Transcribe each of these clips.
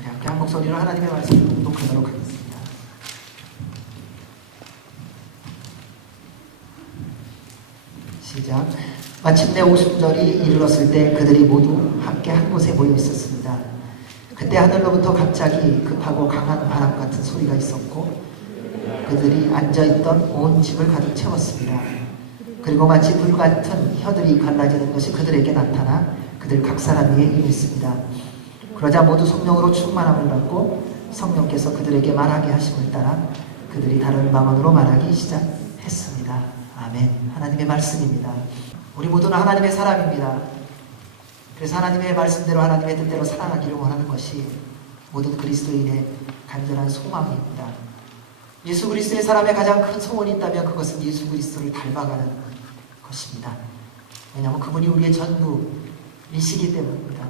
우리 함께 한 목소리로 하나님의 말씀을 공독하도록 하겠습니다. 시작. 마침내 오순절이 이르렀을 때 그들이 모두 함께 한 곳에 모여 있었습니다. 그때 하늘로부터 갑자기 급하고 강한 바람 같은 소리가 있었고 그들이 앉아있던 온 집을 가득 채웠습니다. 그리고 마치 불 같은 혀들이 갈라지는 것이 그들에게 나타나 그들 각 사람 위에 임했습니다. 그러자 모두 성령으로 충만함을 받고 성령께서 그들에게 말하게 하심을 따라 그들이 다른 방언으로 말하기 시작했습니다. 아멘. 하나님의 말씀입니다. 우리 모두는 하나님의 사람입니다. 그래서 하나님의 말씀대로 하나님의 뜻대로 살아가기를 원하는 것이 모든 그리스도인의 간절한 소망입니다. 예수 그리스도의 사람의 가장 큰 소원이 있다면 그것은 예수 그리스도를 닮아가는 것입니다. 왜냐하면 그분이 우리의 전부이시기 때문입니다.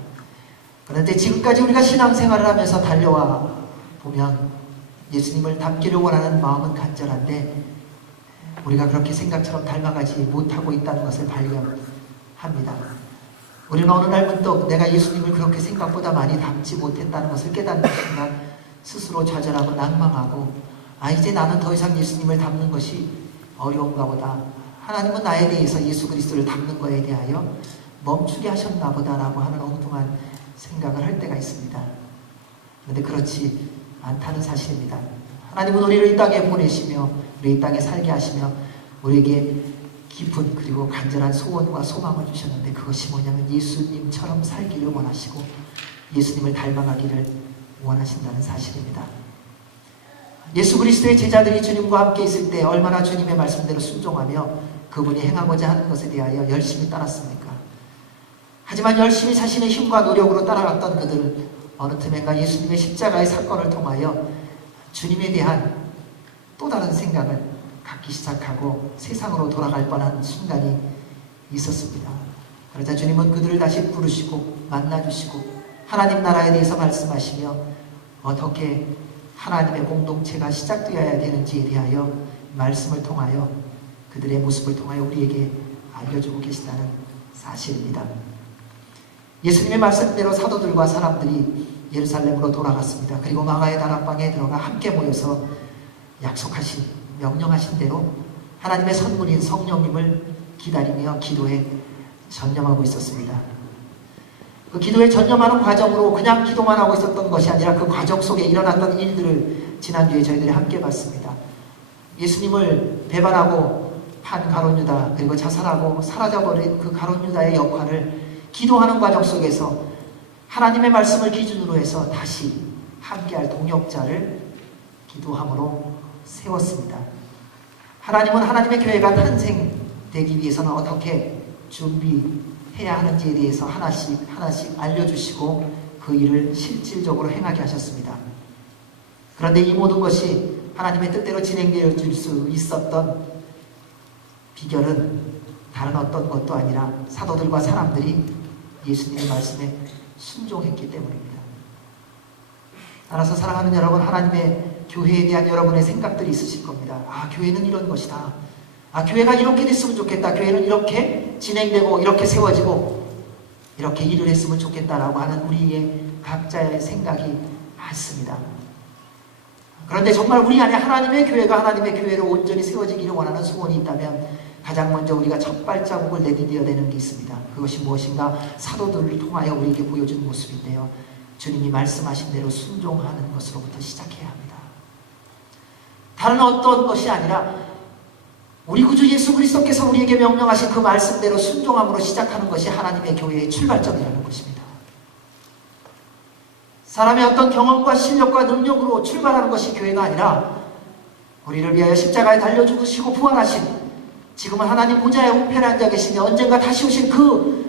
그런데 지금까지 우리가 신앙생활을 하면서 달려와 보면 예수님을 닮기를 원하는 마음은 간절한데 우리가 그렇게 생각처럼 닮아가지 못하고 있다는 것을 발견합니다. 우리는 어느 날 문득 내가 예수님을 그렇게 생각보다 많이 닮지 못했다는 것을 깨닫는 순간 스스로 좌절하고 낭망하고 이제 나는 더 이상 예수님을 닮는 것이 어려운가 보다. 하나님은 나에 대해서 예수 그리스도를 닮는 것에 대하여 멈추게 하셨나 보다라고 하는 엉뚱한 생각을 할 때가 있습니다. 그런데 그렇지 않다는 사실입니다. 하나님은 우리를 이 땅에 보내시며 우리 이 땅에 살게 하시며 우리에게 깊은 그리고 간절한 소원과 소망을 주셨는데 그것이 뭐냐면 예수님처럼 살기를 원하시고 예수님을 닮아가기를 원하신다는 사실입니다. 예수 그리스도의 제자들이 주님과 함께 있을 때 얼마나 주님의 말씀대로 순종하며 그분이 행하고자 하는 것에 대하여 열심히 따랐습니까? 하지만 열심히 자신의 힘과 노력으로 따라갔던 그들 어느 틈엔가 예수님의 십자가의 사건을 통하여 주님에 대한 또 다른 생각을 갖기 시작하고 세상으로 돌아갈 뻔한 순간이 있었습니다. 그러자 주님은 그들을 다시 부르시고 만나주시고 하나님 나라에 대해서 말씀하시며 어떻게 하나님의 공동체가 시작되어야 되는지에 대하여 말씀을 통하여 그들의 모습을 통하여 우리에게 알려주고 계시다는 사실입니다. 예수님의 말씀대로 사도들과 사람들이 예루살렘으로 돌아갔습니다. 그리고 마가의 다락방에 들어가 함께 모여서 약속하신 명령하신 대로 하나님의 선물인 성령님을 기다리며 기도에 전념하고 있었습니다. 그 기도에 전념하는 과정으로 그냥 기도만 하고 있었던 것이 아니라 그 과정 속에 일어났던 일들을 지난주에 저희들이 함께 봤습니다. 예수님을 배반하고 판 가룟 유다 그리고 자살하고 사라져버린 그 가룟 유다의 역할을 기도하는 과정 속에서 하나님의 말씀을 기준으로 해서 다시 함께할 동역자를 기도함으로 세웠습니다. 하나님은 하나님의 교회가 탄생되기 위해서는 어떻게 준비해야 하는지에 대해서 하나씩 알려주시고 그 일을 실질적으로 행하게 하셨습니다. 그런데 이 모든 것이 하나님의 뜻대로 진행되어 줄 수 있었던 비결은 다른 어떤 것도 아니라 사도들과 사람들이 예수님의 말씀에 순종했기 때문입니다. 따라서 사랑하는 여러분, 하나님의 교회에 대한 여러분의 생각들이 있으실 겁니다. 교회는 이런 것이다. 교회가 이렇게 됐으면 좋겠다. 교회는 이렇게 진행되고 이렇게 세워지고 이렇게 일을 했으면 좋겠다라고 하는 우리의 각자의 생각이 많습니다. 그런데 정말 우리 안에 하나님의 교회가 하나님의 교회로 온전히 세워지기를 원하는 소원이 있다면 가장 먼저 우리가 첫 발자국을 내디뎌야 되는 게 있습니다. 그것이 무엇인가? 사도들을 통하여 우리에게 보여준 모습인데요. 주님이 말씀하신 대로 순종하는 것으로부터 시작해야 합니다. 다른 어떤 것이 아니라 우리 구주 예수 그리스도께서 우리에게 명령하신 그 말씀대로 순종함으로 시작하는 것이 하나님의 교회의 출발점이라는 것입니다. 사람의 어떤 경험과 실력과 능력으로 출발하는 것이 교회가 아니라 우리를 위하여 십자가에 달려 죽으시고 부활하신 지금은 하나님 보좌에 우편에 앉아 계시며 언젠가 다시 오실 그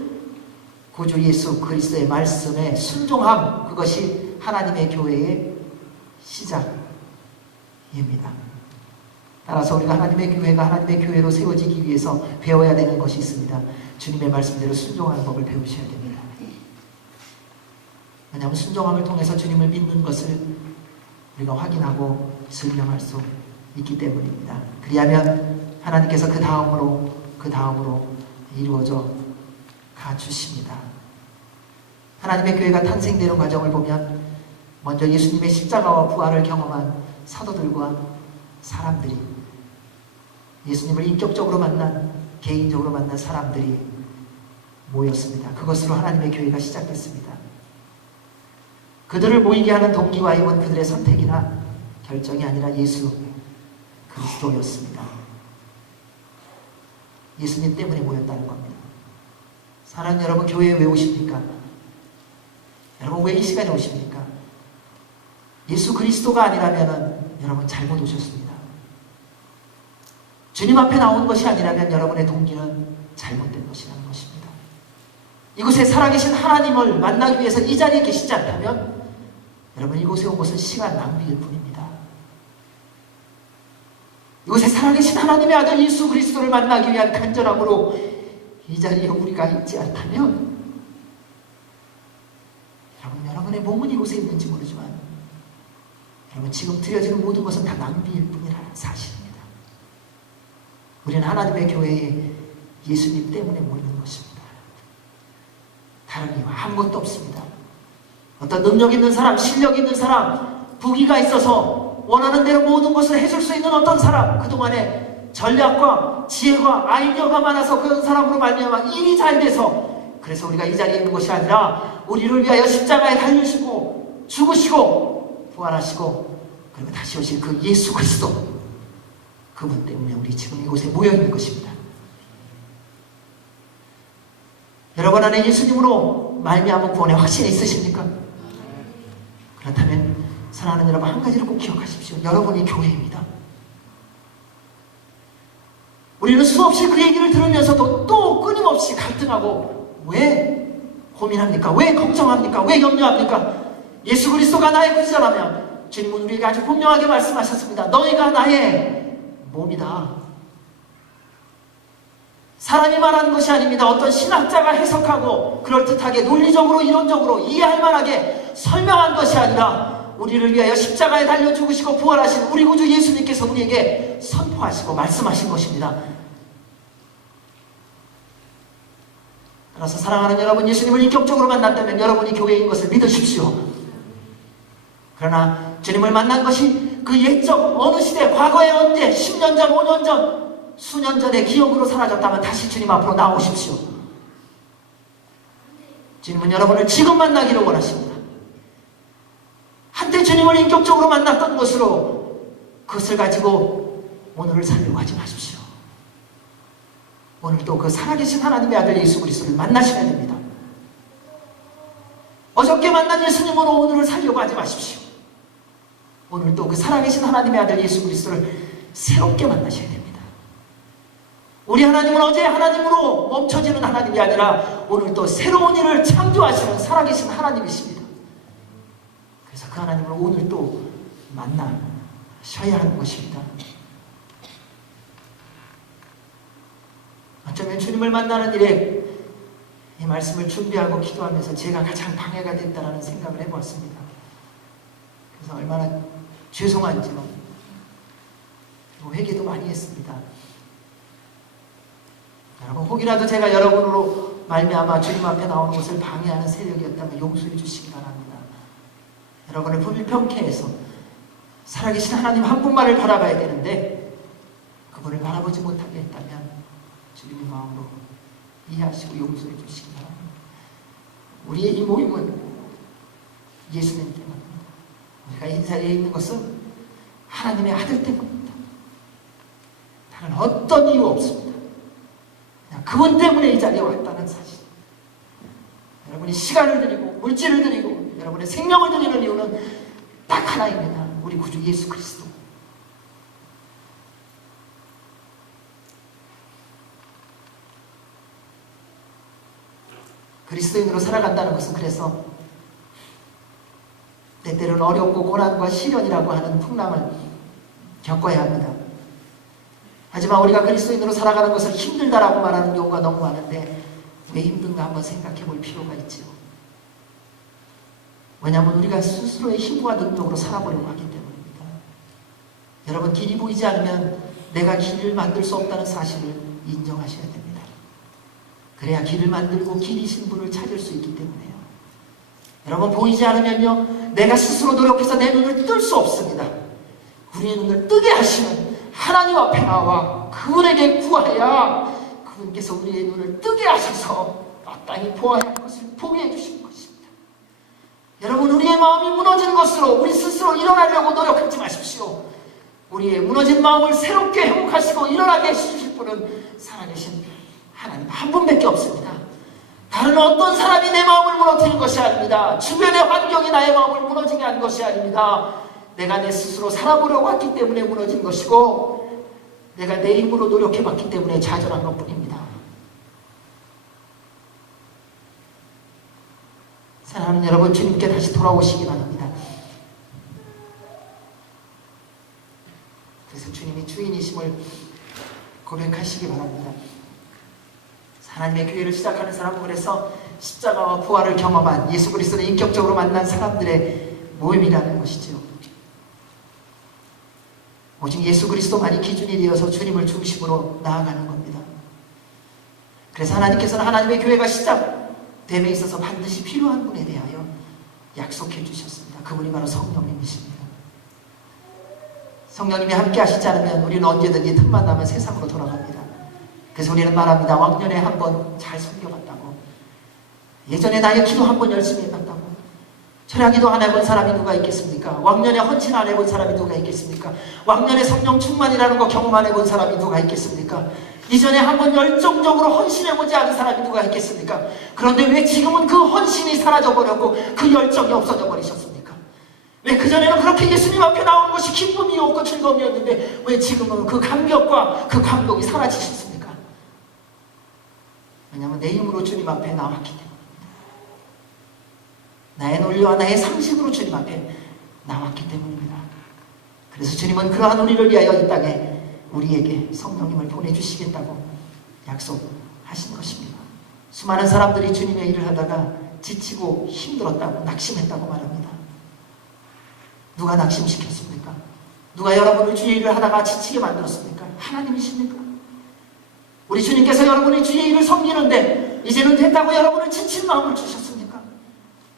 구주 예수 그리스도의 말씀에 순종함, 그것이 하나님의 교회의 시작입니다. 따라서 우리가 하나님의 교회가 하나님의 교회로 세워지기 위해서 배워야 되는 것이 있습니다. 주님의 말씀대로 순종하는 법을 배우셔야 됩니다. 왜냐하면 순종함을 통해서 주님을 믿는 것을 우리가 확인하고 증명할 수 있기 때문입니다. 그리하면 하나님께서 그 다음으로 이루어져 가주십니다. 하나님의 교회가 탄생되는 과정을 보면 먼저 예수님의 십자가와 부활을 경험한 사도들과 사람들이, 예수님을 인격적으로 만난, 개인적으로 만난 사람들이 모였습니다. 그것으로 하나님의 교회가 시작됐습니다. 그들을 모이게 하는 동기와 힘은 그들의 선택이나 결정이 아니라 예수 그리스도였습니다. 예수님 때문에 모였다는 겁니다. 사랑하는 여러분, 교회에 왜 오십니까? 여러분, 왜 이 시간에 오십니까? 예수 그리스도가 아니라면 여러분 잘못 오셨습니다. 주님 앞에 나온 것이 아니라면 여러분의 동기는 잘못된 것이라는 것입니다. 이곳에 살아계신 하나님을 만나기 위해서 이 자리에 계시지 않다면 여러분, 이곳에 온 것은 시간 낭비일 뿐입니다. 이곳에 살아계신 하나님의 아들 예수 그리스도를 만나기 위한 간절함으로 이 자리에 우리가 있지 않다면 여러분의 몸은 이곳에 있는지 모르지만 여러분, 지금 드려지는 모든 것은 다 낭비일 뿐이라는 사실입니다. 우리는 하나님의 교회에 예수님 때문에 모이는 것입니다. 다른 이유 아무것도 없습니다. 어떤 능력 있는 사람, 실력 있는 사람, 부귀가 있어서 원하는 대로 모든 것을 해줄 수 있는 어떤 사람, 그동안에 전략과 지혜와 아이디어가 많아서 그런 사람으로 말미암아 일이 잘 돼서, 그래서 우리가 이 자리에 있는 것이 아니라 우리를 위하여 십자가에 달리시고 죽으시고 부활하시고 그리고 다시 오실 그 예수 그리스도, 그분 때문에 우리 지금 이곳에 모여 있는 것입니다. 여러분 안에 예수님으로 말미암은 구원의 확신이 있으십니까? 그렇다면 사랑하는 여러분, 한 가지를 꼭 기억하십시오. 여러분이 교회입니다. 우리는 수없이 그 얘기를 들으면서도 또 끊임없이 갈등하고 왜 고민합니까? 왜 걱정합니까? 왜 염려합니까? 예수 그리스도가 나의 구주라면 주님은 우리에게 아주 분명하게 말씀하셨습니다. 너희가 나의 몸이다. 사람이 말하는 것이 아닙니다. 어떤 신학자가 해석하고 그럴듯하게 논리적으로 이론적으로 이해할 만하게 설명한 것이 아니라 우리를 위하여 십자가에 달려 죽으시고 부활하신 우리 구주 예수님께서 우리에게 선포하시고 말씀하신 것입니다. 따라서 사랑하는 여러분, 예수님을 인격적으로 만났다면 여러분이 교회인 것을 믿으십시오. 그러나 주님을 만난 것이 그 옛적 어느 시대, 과거에 언제, 10년 전, 5년 전, 수년 전의 기억으로 사라졌다면 다시 주님 앞으로 나오십시오. 주님은 여러분을 지금 만나기를 원하십니다. 한때 주님을 인격적으로 만났던 것으로 그것을 가지고 오늘을 살려고 하지 마십시오. 오늘도 그 살아계신 하나님의 아들 예수 그리스도를 만나셔야 됩니다. 어저께 만난 예수님으로 오늘을 살려고 하지 마십시오. 오늘도 그 살아계신 하나님의 아들 예수 그리스도를 새롭게 만나셔야 됩니다. 우리 하나님은 어제 하나님으로 멈춰지는 하나님이 아니라 오늘도 새로운 일을 창조하시는 살아계신 하나님이십니다. 그래서 그 하나님을 오늘도 만나셔야 하는 것입니다. 어쩌면 주님을 만나는 일에 이 말씀을 준비하고 기도하면서 제가 가장 방해가 됐다는 생각을 해보았습니다. 그래서 얼마나 죄송한지요. 회개도 많이 했습니다. 여러분, 혹이라도 제가 여러분으로 말미암아 주님 앞에 나오는 것을 방해하는 세력이었다면 용서해 주시기 바랍니다. 여러분을 불평케 해서 살아계신 하나님 한 분만을 바라봐야 되는데 그분을 바라보지 못하게 했다면 주님의 마음으로 이해하시고 용서해 주시기 바랍니다. 우리의 이 모임은 예수님 때문입니다. 우리가 이 자리에 있는 것은 하나님의 아들 때문입니다. 다른 어떤 이유 없습니다. 그냥 그분 때문에 이 자리에 왔다는 사실. 여러분이 시간을 드리고 물질을 드리고 여러분의 생명을 드리는 이유는 딱 하나입니다. 우리 구주 예수 그리스도. 그리스도인으로 살아간다는 것은 그래서 때때로는 어렵고 고난과 시련이라고 하는 풍랑을 겪어야 합니다. 하지만 우리가 그리스도인으로 살아가는 것을 힘들다라고 말하는 경우가 너무 많은데 왜 힘든가 한번 생각해 볼 필요가 있죠. 왜냐하면 우리가 스스로의 힘과 능력으로 살아보려고 하기 때문입니다. 여러분, 길이 보이지 않으면 내가 길을 만들 수 없다는 사실을 인정하셔야 됩니다. 그래야 길을 만들고 길이신 분을 찾을 수 있기 때문에요. 여러분, 보이지 않으면요, 내가 스스로 노력해서 내 눈을 뜰 수 없습니다. 우리의 눈을 뜨게 하시는 하나님 앞에 나와 그분에게 구하야 그분께서 우리의 눈을 뜨게 하셔서 마땅히 보아야 할 것을 보게 해주실 것입니다. 여러분, 우리의 마음이 무너진 것으로 우리 스스로 일어나려고 노력하지 마십시오. 우리의 무너진 마음을 새롭게 회복하시고 일어나게 해주실 분은 살아계신 하나님 한 분밖에 없습니다. 다른 어떤 사람이 내 마음을 무너뜨린 것이 아닙니다. 주변의 환경이 나의 마음을 무너지게 한 것이 아닙니다. 내가 내 스스로 살아보려고 했기 때문에 무너진 것이고 내가 내 힘으로 노력해봤기 때문에 좌절한 것뿐입니다. 사랑하는 여러분, 주님께 다시 돌아오시기 바랍니다. 그래서 주님이 주인이심을 고백하시기 바랍니다. 하나님의 교회를 시작하는 사람은 그래서 십자가와 부활을 경험한 예수 그리스도를 인격적으로 만난 사람들의 모임이라는 것이죠. 오직 예수 그리스도만이 기준이 되어서 주님을 중심으로 나아가는 겁니다. 그래서 하나님께서는 하나님의 교회가 시작됨에 있어서 반드시 필요한 분에 대하여 약속해 주셨습니다. 그분이 바로 성령님이십니다. 성령님이 함께 하시지 않으면 우리는 언제든지 틈만 나면 세상으로 돌아갑니다. 그래서 우리는 말합니다. 왕년에 한 번 잘 섬겨봤다고, 예전에 나의 기도 한 번 열심히 해봤다고. 철야기도 안 해본 사람이 누가 있겠습니까? 왕년에 헌신 안 해본 사람이 누가 있겠습니까? 왕년에 성령 충만이라는 거 경험 안 해본 사람이 누가 있겠습니까? 이전에 한 번 열정적으로 헌신해보지 않은 사람이 누가 있겠습니까? 그런데 왜 지금은 그 헌신이 사라져버렸고 그 열정이 없어져 버리셨습니까? 왜 그전에는 그렇게 예수님 앞에 나오는 것이 기쁨이었고 즐거움이었는데 왜 지금은 그 감격과 그 감동이 사라지셨습니까? 왜냐하면 내 힘으로 주님 앞에 나왔기 때문에, 나의 논리와 나의 상식으로 주님 앞에 나왔기 때문입니다. 그래서 주님은 그러한 우리를 위하여 이 땅에 우리에게 성령님을 보내주시겠다고 약속하신 것입니다. 수많은 사람들이 주님의 일을 하다가 지치고 힘들었다고, 낙심했다고 말합니다. 누가 낙심시켰습니까? 누가 여러분을 주의 일을 하다가 지치게 만들었습니까? 하나님이십니까? 우리 주님께서 여러분이 주의 일을 섬기는데 이제는 됐다고 여러분을 지친 마음을 주셨습니까?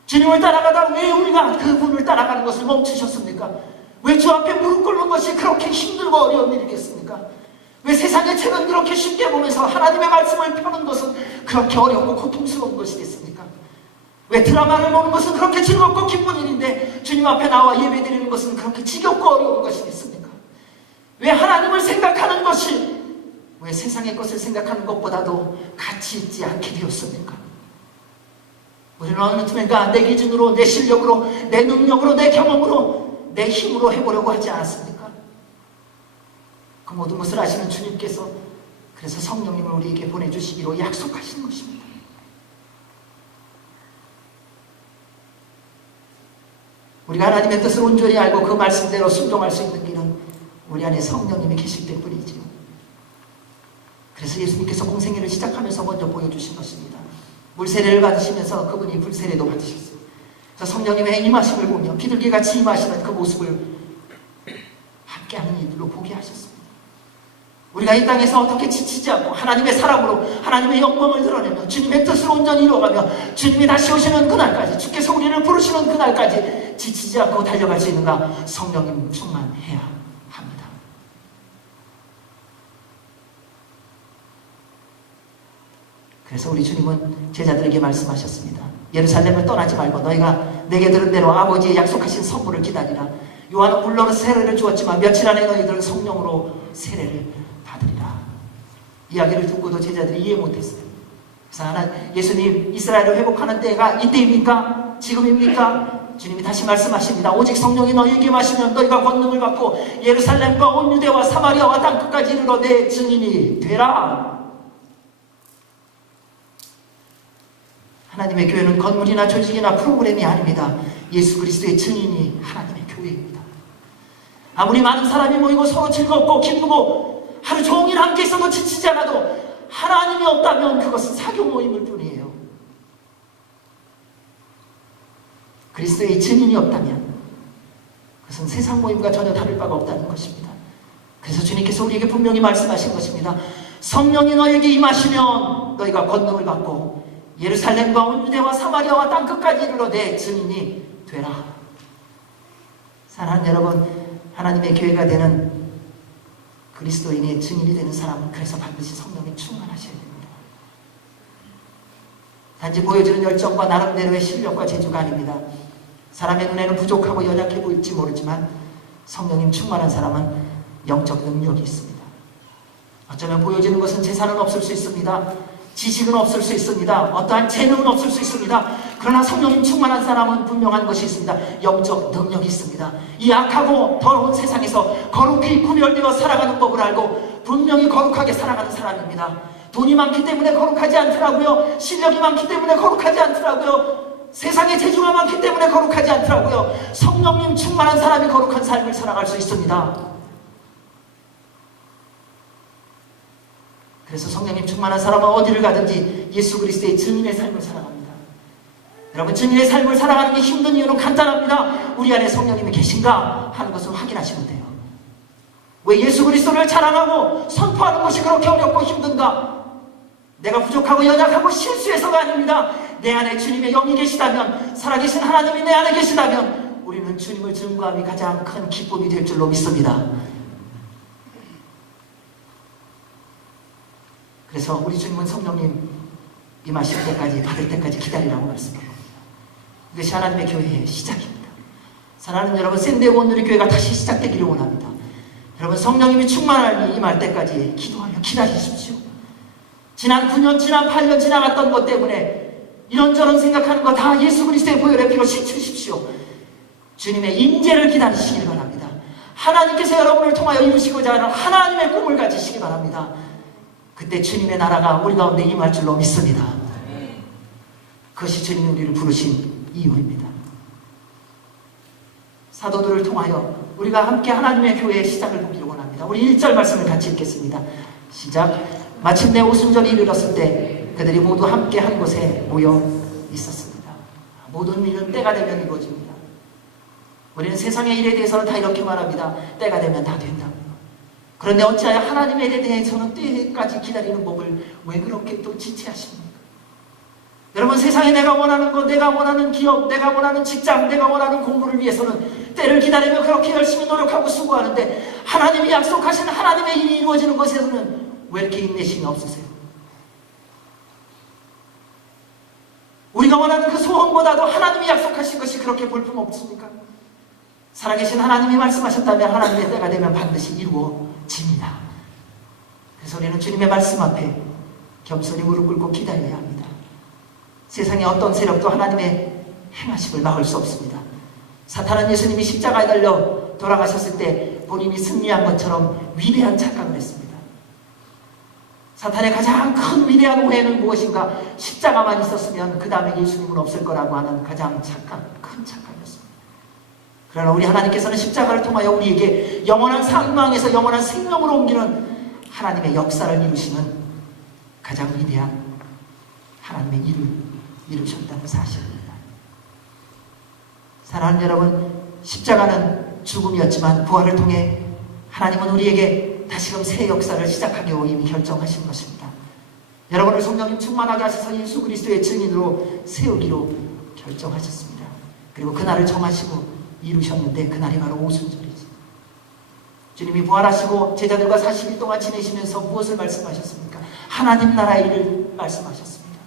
주님을 따라가다 왜 우리가 그분을 따라가는 것을 멈추셨습니까? 왜 주 앞에 무릎 꿇는 것이 그렇게 힘들고 어려운 일이겠습니까? 왜 세상의 책은 그렇게 쉽게 보면서 하나님의 말씀을 펴는 것은 그렇게 어렵고 고통스러운 것이 됐습니까? 왜 드라마를 보는 것은 그렇게 즐겁고 기쁜 일인데 주님 앞에 나와 예배드리는 것은 그렇게 지겹고 어려운 것이 됐습니까? 왜 하나님을 생각하는 것이 왜 세상의 것을 생각하는 것보다도 가치 있지 않게 되었습니까? 우리는 어느 틈인가 내 기준으로, 내 실력으로, 내 능력으로, 내 경험으로, 내 힘으로 해보려고 하지 않았습니까? 그 모든 것을 아시는 주님께서 그래서 성령님을 우리에게 보내주시기로 약속하신 것입니다. 우리가 하나님의 뜻을 온전히 알고 그 말씀대로 순종할 수 있는 길은 우리 안에 성령님이 계실 때뿐이지요. 그래서 예수님께서 공생애를 시작하면서 먼저 보여주신 것입니다. 물세례를 받으시면서 그분이 불세례도 받으셨어요. 그래서 성령님의 임하심을 보며 비둘기같이 임하시는 그 모습을 함께하는 이들로 보게 하셨습니다. 우리가 이 땅에서 어떻게 지치지 않고 하나님의 사랑으로 하나님의 영광을 드러내며 주님의 뜻을 온전히 이루어가며 주님이 다시 오시는 그날까지, 주께서 우리를 부르시는 그날까지 지치지 않고 달려갈 수 있는가? 성령님 충만해야 합니다. 그래서 우리 주님은 제자들에게 말씀하셨습니다. 예루살렘을 떠나지 말고 너희가 내게 들은 대로 아버지의 약속하신 선물을 기다리라. 요한은 물로 세례를 주었지만 며칠 안에 너희들은 성령으로 세례를 받으리라. 이야기를 듣고도 제자들이 이해 못했어요. 그래서 예수님 이스라엘을 회복하는 때가 이때입니까? 지금입니까? 주님이 다시 말씀하십니다. 오직 성령이 너희에게 마시면 너희가 권능을 받고 예루살렘과 온 유대와 사마리아와 땅끝까지 이르러 내 증인이 되라. 하나님의 교회는 건물이나 조직이나 프로그램이 아닙니다. 예수 그리스도의 증인이 하나님의 교회입니다. 아무리 많은 사람이 모이고 서로 즐겁고 기쁘고 하루 종일 함께 있어도 지치지 않아도 하나님이 없다면 그것은 사교 모임일 뿐이에요. 그리스도의 증인이 없다면 그것은 세상 모임과 전혀 다를 바가 없다는 것입니다. 그래서 주님께서 우리에게 분명히 말씀하신 것입니다. 성령이 너에게 임하시면 너희가 권능을 받고 예루살렘과 온 유대와 사마리아와 땅끝까지 이르러 내 증인이 되라. 사랑하는 여러분, 하나님의 교회가 되는 그리스도인의 증인이 되는 사람은 그래서 반드시 성령에 충만하셔야 됩니다. 단지 보여주는 열정과 나름대로의 실력과 재주가 아닙니다. 사람의 눈에는 부족하고 연약해 보일지 모르지만 성령님 충만한 사람은 영적 능력이 있습니다. 어쩌면 보여지는 것은 재산은 없을 수 있습니다. 지식은 없을 수 있습니다. 어떠한 재능은 없을 수 있습니다. 그러나 성령님 충만한 사람은 분명한 것이 있습니다. 영적 능력이 있습니다. 이 악하고 더러운 세상에서 거룩히 구별되어 살아가는 법을 알고 분명히 거룩하게 살아가는 사람입니다. 돈이 많기 때문에 거룩하지 않더라고요. 실력이 많기 때문에 거룩하지 않더라고요. 세상에 재주가 많기 때문에 거룩하지 않더라고요. 성령님 충만한 사람이 거룩한 삶을 살아갈 수 있습니다. 그래서 성령님 충만한 사람은 어디를 가든지 예수 그리스도의 증인의 삶을 살아갑니다. 여러분, 증인의 삶을 살아가는 게 힘든 이유는 간단합니다. 우리 안에 성령님이 계신가 하는 것을 확인하시면 돼요. 왜 예수 그리스도를 자랑하고 선포하는 것이 그렇게 어렵고 힘든가? 내가 부족하고 연약하고 실수해서가 아닙니다. 내 안에 주님의 영이 계시다면, 살아계신 하나님이 내 안에 계시다면 우리는 주님을 증거함이 가장 큰 기쁨이 될 줄로 믿습니다. 그래서 우리 주님은 성령님 임하실 때까지, 받을 때까지 기다리라고 말씀합니다. 이것이 하나님의 교회의 시작입니다. 사랑하는 여러분, 샌디에고 온누리 교회가 다시 시작되기를 원합니다. 여러분, 성령님이 충만하니 임할 때까지 기도하며 기다리십시오. 지난 9년, 지난 8년 지나갔던 것 때문에 이런저런 생각하는 거 다 예수 그리스도의 보혈의 피로 씻으십시오. 주님의 임재를 기다리시길 바랍니다. 하나님께서 여러분을 통하여 이루시고자 하는 하나님의 꿈을 가지시기 바랍니다. 그때 주님의 나라가 우리 가운데 임할 줄로 믿습니다. 그것이 주님이 우리를 부르신 이유입니다. 사도들을 통하여 우리가 함께 하나님의 교회의 시작을 보기를 원합니다. 우리 1절 말씀을 같이 읽겠습니다. 시작. 마침내 오순절이 이르렀을 때 그들이 모두 함께 한 곳에 모여 있었습니다. 모든 일은 때가 되면 이루어집니다. 우리는 세상의 일에 대해서는 다 이렇게 말합니다. 때가 되면 다 된다. 그런데 어찌하여 하나님의 일에 대해서는 때까지 기다리는 법을 왜 그렇게 또 지체하십니까? 여러분, 세상에 내가 원하는 것, 내가 원하는 기업, 내가 원하는 직장, 내가 원하는 공부를 위해서는 때를 기다리며 그렇게 열심히 노력하고 수고하는데 하나님이 약속하신 하나님의 일이 이루어지는 것에서는 왜 이렇게 인내심이 없으세요? 우리가 원하는 그 소원보다도 하나님이 약속하신 것이 그렇게 볼품없습니까? 살아계신 하나님이 말씀하셨다면 하나님의 때가 되면 반드시 이루어집니다. 그래서 우리는 주님의 말씀 앞에 겸손히 무릎 꿇고 기다려야 합니다. 세상의 어떤 세력도 하나님의 행하심을 막을 수 없습니다. 사탄은 예수님이 십자가에 달려 돌아가셨을 때 본인이 승리한 것처럼 위대한 착각을 했습니다. 사탄의 가장 큰 위대한 오해는 무엇인가? 십자가만 있었으면 그 다음에 예수님은 없을 거라고 하는 가장 큰 착각이었습니다. 그러나 우리 하나님께서는 십자가를 통하여 우리에게 영원한 상망에서 영원한 생명으로 옮기는 하나님의 역사를 이루시는 가장 위대한 하나님의 일을 이루셨다는 사실입니다. 사랑하는 여러분, 십자가는 죽음이었지만 부활을 통해 하나님은 우리에게 다시금 새 역사를 시작하기로 이미 결정하신 것입니다. 여러분을 성령님 충만하게 하셔서 예수 그리스도의 증인으로 세우기로 결정하셨습니다. 그리고 그날을 정하시고 이루셨는데 그날이 바로 오순절이지. 주님이 부활하시고 제자들과 40일 동안 지내시면서 무엇을 말씀하셨습니까? 하나님 나라의 일을 말씀하셨습니다.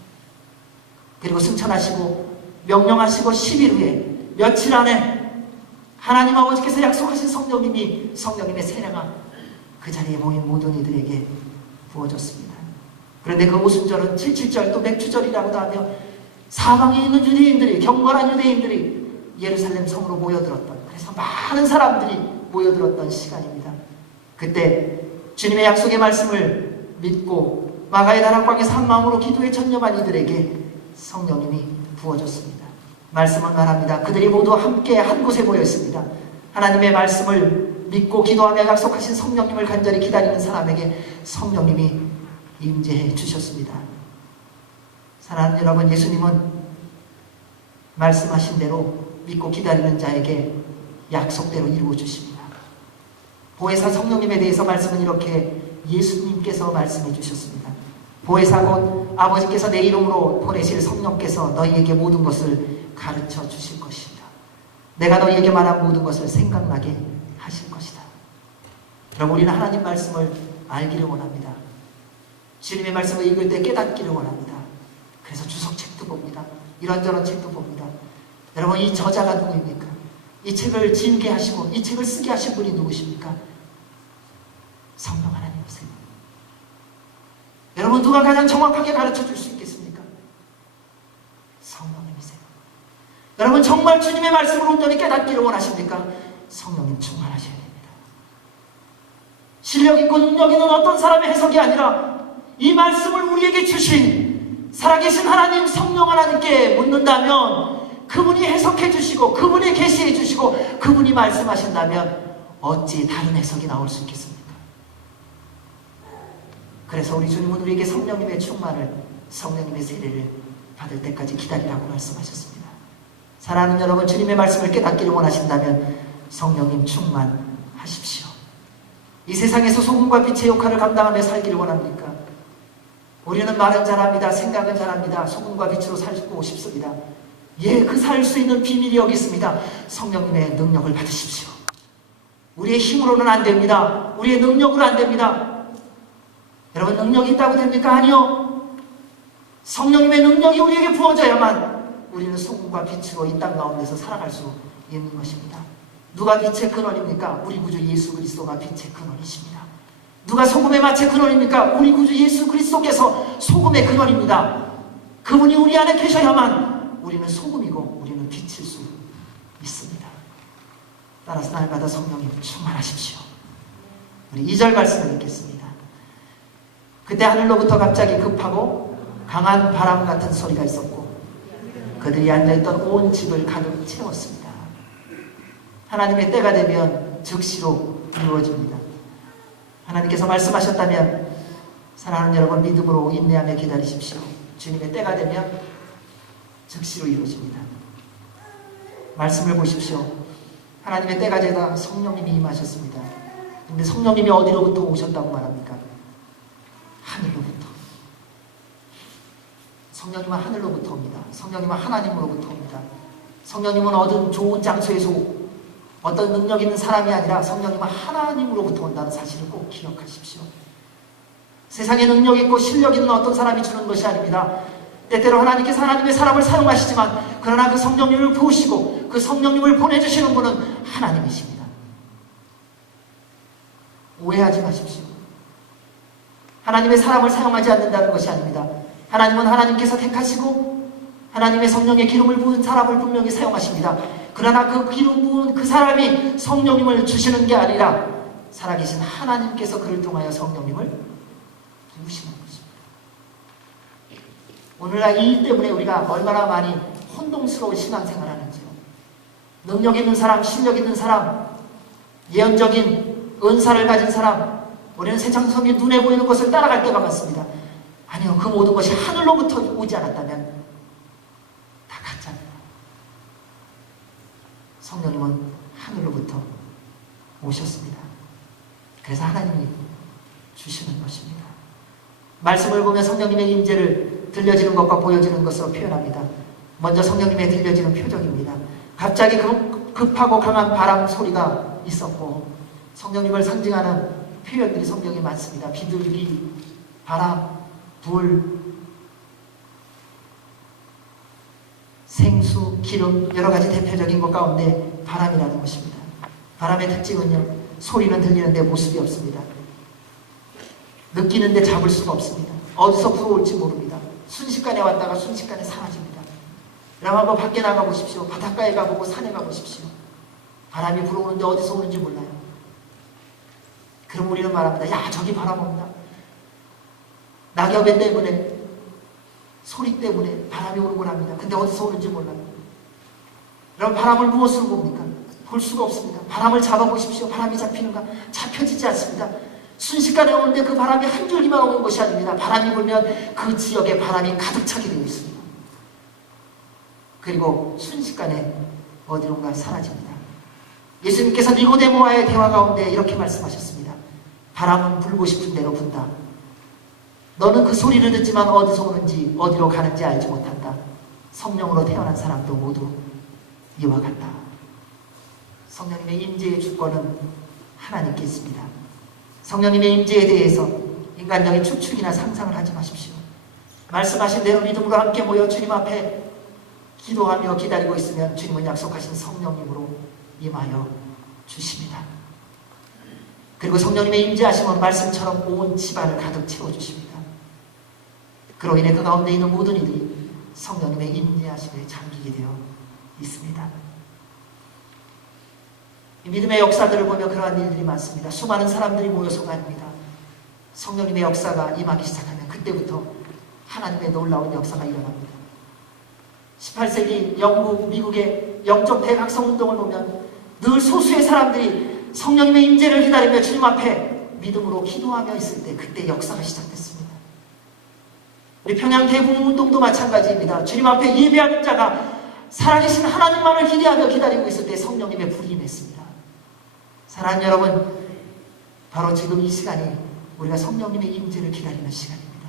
그리고 승천하시고 명령하시고 10일 후에 며칠 안에 하나님 아버지께서 약속하신 성령님의 세례가 그 자리에 모인 모든 이들에게 부어졌습니다. 그런데 그 오순절은 77절 또 맥주절이라고도 하며 사방에 있는 유대인들이, 경건한 유대인들이 예루살렘 성으로 모여들었던, 그래서 많은 사람들이 모여들었던 시간입니다. 그때 주님의 약속의 말씀을 믿고 마가의 다락방에서 한 마음으로 기도에 전념한 이들에게 성령님이 부어졌습니다. 말씀은 말합니다. 그들이 모두 함께 한 곳에 모여 있습니다. 하나님의 말씀을 믿고 기도하며 약속하신 성령님을 간절히 기다리는 사람에게 성령님이 임재해 주셨습니다. 사랑하는 여러분, 예수님은 말씀하신 대로 믿고 기다리는 자에게 약속대로 이루어 주십니다. 보혜사 성령님에 대해서 말씀은 이렇게 예수님께서 말씀해 주셨습니다. 보혜사 곧 아버지께서 내 이름으로 보내실 성령께서 너희에게 모든 것을 가르쳐 주실 것이다. 내가 너희에게 말한 모든 것을 생각나게 하실 것이다. 여러분, 우리는 하나님 말씀을 알기를 원합니다. 주님의 말씀을 읽을 때 깨닫기를 원합니다. 그래서 주석책도 봅니다. 이런저런 책도 봅니다. 여러분, 이 저자가 누구입니까? 이 책을 지우게 하시고 이 책을 쓰게 하신 분이 누구십니까? 성령 하나님이세요. 여러분, 누가 가장 정확하게 가르쳐 줄 수 있겠습니까? 성령님이세요. 여러분, 정말 주님의 말씀을 온전히 깨닫기를 원하십니까? 성령님 충만하셔야 됩니다. 실력 있고 능력 있는 어떤 사람의 해석이 아니라 이 말씀을 우리에게 주신 살아계신 하나님, 성령 하나님께 묻는다면 그분이 해석해 주시고 그분이 계시해 주시고 그분이 말씀하신다면 어찌 다른 해석이 나올 수 있겠습니까? 그래서 우리 주님은 우리에게 성령님의 충만을, 성령님의 세례를 받을 때까지 기다리라고 말씀하셨습니다. 사랑하는 여러분, 주님의 말씀을 깨닫기를 원하신다면 성령님 충만하십시오. 이 세상에서 소금과 빛의 역할을 감당하며 살기를 원합니까? 우리는 말은 잘합니다. 생각은 잘합니다. 소금과 빛으로 살고 싶습니다. 예, 그 살 수 있는 비밀이 여기 있습니다. 성령님의 능력을 받으십시오. 우리의 힘으로는 안 됩니다. 우리의 능력으로 안 됩니다. 여러분, 능력이 있다고 됩니까? 아니요. 성령님의 능력이 우리에게 부어져야만 우리는 소금과 빛으로 이 땅 가운데서 살아갈 수 있는 것입니다. 누가 빛의 근원입니까? 우리 구주 예수 그리스도가 빛의 근원이십니다. 누가 소금의 맛의 근원입니까? 우리 구주 예수 그리스도께서 소금의 근원입니다. 그분이 우리 안에 계셔야만 우리는 소금이고 우리는 빛일 수 있습니다. 따라서 날마다 성령님 충만하십시오. 우리 2절 말씀을 읽겠습니다. 그때 하늘로부터 갑자기 급하고 강한 바람 같은 소리가 있었고 그들이 앉아있던 온 집을 가득 채웠습니다. 하나님의 때가 되면 즉시로 이루어집니다. 하나님께서 말씀하셨다면 사랑하는 여러분, 믿음으로 인내하며 기다리십시오. 주님의 때가 되면 즉시로 이루어집니다. 말씀을 보십시오. 하나님의 때가 되다 성령님이 임하셨습니다. 근데 성령님이 어디로부터 오셨다고 말합니까? 하늘로부터. 성령님은 하늘로부터 옵니다. 성령님은 하나님으로부터 옵니다. 성령님은 어떤 좋은 장소에서 어떤 능력 있는 사람이 아니라 성령님은 하나님으로부터 온다는 사실을 꼭 기억하십시오. 세상에 능력 있고 실력 있는 어떤 사람이 주는 것이 아닙니다. 때때로 하나님께서 하나님의 사람을 사용하시지만 그러나 그 성령님을 부으시고 그 성령님을 보내주시는 분은 하나님이십니다. 오해하지 마십시오. 하나님의 사람을 사용하지 않는다는 것이 아닙니다. 하나님은 하나님께서 택하시고 하나님의 성령의 기름을 부은 사람을 분명히 사용하십니다. 그러나 그 기름 부은 그 사람이 성령님을 주시는 게 아니라 살아계신 하나님께서 그를 통하여 성령님을 부으시는 것입니다. 오늘날 이 일 때문에 우리가 얼마나 많이 혼동스러운 신앙생활을 하는지요. 능력 있는 사람, 실력 있는 사람, 예언적인 은사를 가진 사람, 우리는 세상성이 눈에 보이는 것을 따라갈 때가 많습니다. 아니요, 그 모든 것이 하늘로부터 오지 않았다면 다 가짜입니다. 성령님은 하늘로부터 오셨습니다. 그래서 하나님이 주시는 것입니다. 말씀을 보면 성령님의 임재를 들려지는 것과 보여지는 것으로 표현합니다. 먼저 성령님의 들려지는 표적입니다. 갑자기 급하고 강한 바람 소리가 있었고 성령님을 상징하는 표현들이 성경에 많습니다. 비둘기, 바람, 불, 생수, 기름, 여러 가지 대표적인 것 가운데 바람이라는 것입니다. 바람의 특징은요, 소리는 들리는데 모습이 없습니다. 느끼는데 잡을 수가 없습니다. 어디서 불어올지 모릅니다. 순식간에 왔다가 순식간에 사라집니다. 여러분 한번 밖에 나가보십시오. 바닷가에 가보고 산에 가보십시오. 바람이 불어오는데 어디서 오는지 몰라요. 그럼 우리는 말합니다. 야, 저기 바람 온다. 낙엽에 때문에, 소리 때문에 바람이 오는걸 합니다. 근데 어디서 오는지 몰라요. 여러분, 바람을 무엇으로 봅니까? 볼 수가 없습니다. 바람을 잡아보십시오. 바람이 잡히는가? 잡혀지지 않습니다. 순식간에 오는데 그 바람이 한 줄기만 오는 것이 아닙니다. 바람이 불면 그 지역에 바람이 가득 차게 되어 있습니다. 그리고 순식간에 어디론가 사라집니다. 예수님께서 니고데모와의 대화 가운데 이렇게 말씀하셨습니다. 바람은 불고 싶은 대로 분다. 너는 그 소리를 듣지만 어디서 오는지 어디로 가는지 알지 못한다. 성령으로 태어난 사람도 모두 이와 같다. 성령님의 임재의 주권은 하나님께 있습니다. 성령님의 임재에 대해서 인간적인 추측이나 상상을 하지 마십시오. 말씀하신 대로 믿음으로 함께 모여 주님 앞에 기도하며 기다리고 있으면 주님은 약속하신 성령님으로 임하여 주십니다. 그리고 성령님의 임재하심은 말씀처럼 온 집안을 가득 채워주십니다. 그로 인해 그 가운데 있는 모든 이들이 성령님의 임재하심에 잠기게 되어 있습니다. 이 믿음의 역사들을 보며 그러한 일들이 많습니다. 수많은 사람들이 모여서가 아닙니다. 성령님의 역사가 임하기 시작하면 그때부터 하나님의 놀라운 역사가 일어납니다. 18세기 영국, 미국의 영적 대각성운동을 보면 늘 소수의 사람들이 성령님의 임재를 기다리며 주님 앞에 믿음으로 기도하며 있을 때 그때 역사가 시작됐습니다. 우리 평양 대국운동도 마찬가지입니다. 주님 앞에 예배하는 자가 살아계신 하나님만을 기대하며 기다리고 있을 때 성령님의 불이 임했습니다. 사랑하는 여러분, 바로 지금 이 시간이 우리가 성령님의 임재를 기다리는 시간입니다.